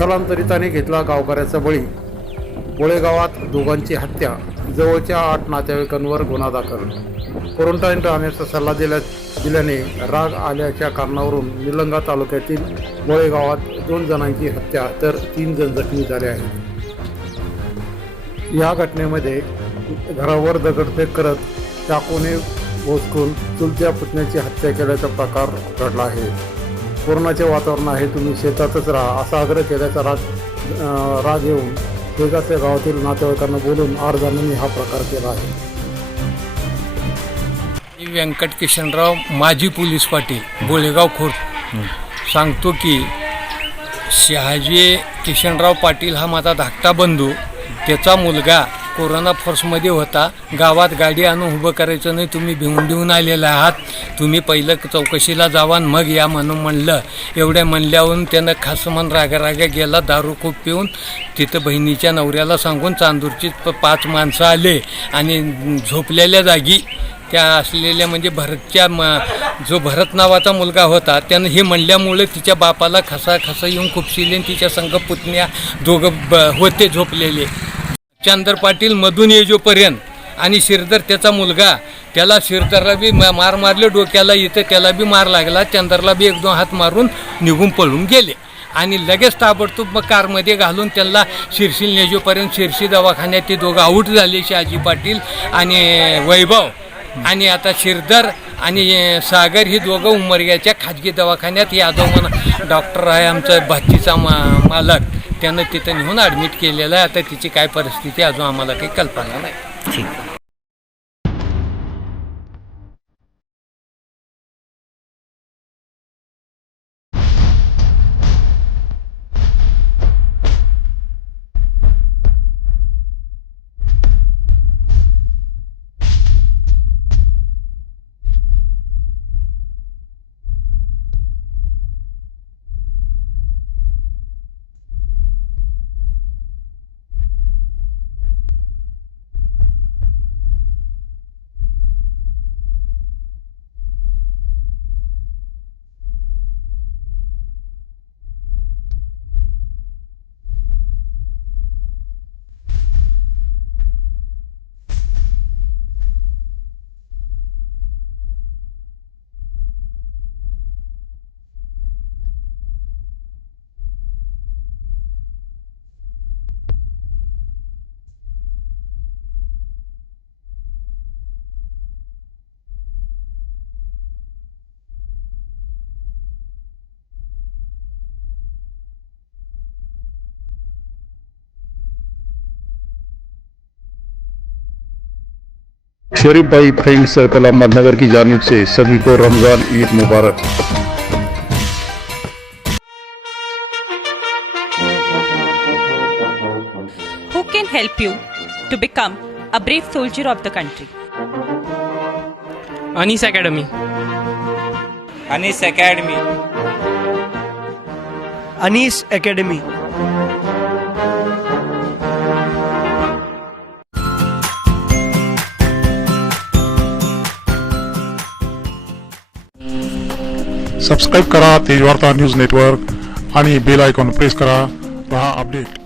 स्थलांतरिताने घेतला गावकऱ्याचा बळी. बोळेगावात दोघांची हत्या. जवळच्या 8 नातेवाईकांवर गुन्हा दाखल. क्वारंटाईन राहण्याचा सल्ला दिल्याने राग आल्याच्या कारणावरून निलंगा तालुक्यातील बोळेगावात 2 जणांची हत्या तर 3 जण जखमी झाले आहेत. या घटनेमध्ये घरावर दगडफेक करत चाकूने भोसकून चुलत्या पुतण्याची हत्या केल्याचा प्रकार घडला आहे. कोरोनाचे वातावरण आहे, तुम्ही शेतातच राहा असा आग्रह केल्याचा राग येऊन शेजारच्या गावातील नातेवाईकांना बोलून 8 जणांनी हा प्रकार केला आहे. व्यंकट किशनराव माजी पोलीस पाटील बोळेगाव खुर्द सांगतो की शहाजी किशनराव पाटील हा माझा धाकटा बंधू. त्याचा मुलगा कोरोना फोर्समध्ये होता. गावात गाडी आणून उभं करायचं नाही, तुम्ही भिवून आलेला आहात, तुम्ही पहिलं चौकशीला जावा मग या म्हणून म्हणलं. एवढ्या म्हणल्यावरून त्यानं खास मन रागा गेला. दारू खूप पिऊन तिथं बहिणीच्या नवऱ्याला सांगून चांदूरची 5 माणसं आले आणि झोपलेल्या जागी त्या असलेल्या म्हणजे भरतच्या जो भरत नावाचा मुलगा होता त्यानं हे म्हणल्यामुळे तिच्या बापाला खसा येऊन खुपशिले. तिच्या संघ पुतण्या दोघं होते झोपलेले. चंदर पाटील मधून येजोपर्यंत आणि शिरदर त्याचा मुलगा, त्याला शिरदरला बी मार मारले डोक्याला, इथं त्याला बी मार लागला. चंदरला बी 1-2 हात मारून निघून पळून गेले आणि लगेच ताबडतोब मग कारमध्ये घालून त्यांना शिरशील नेजोपर्यंत शिरशी दवाखान्यात ते दोघं आऊट झाले, शहाजी पाटील आणि वैभव. आणि आता शिरदर आणि सागर ही दोघं उमरग्याच्या खाजगी दवाखान्यात यादव म्हणून डॉक्टर आहे आमचा भाचीचा मालक, त्यानं तिथं नेऊन ॲडमिट केलेलं आहे. आता तिची काय परिस्थिती अजून आम्हाला काही कल्पना नाही. शरीफ भाई फ्रेंड सर्कल अहमदनगर की जानिब से सभी को रमजान ईद मुबारक। Who can help you to become a brave soldier of the country? Anis Academy. Anis Academy. Anis Academy. Subscribe करा तेज वार्ता न्यूज नेटवर्क आणि बेल आयकॉन प्रेस करा. रहा अपडेट.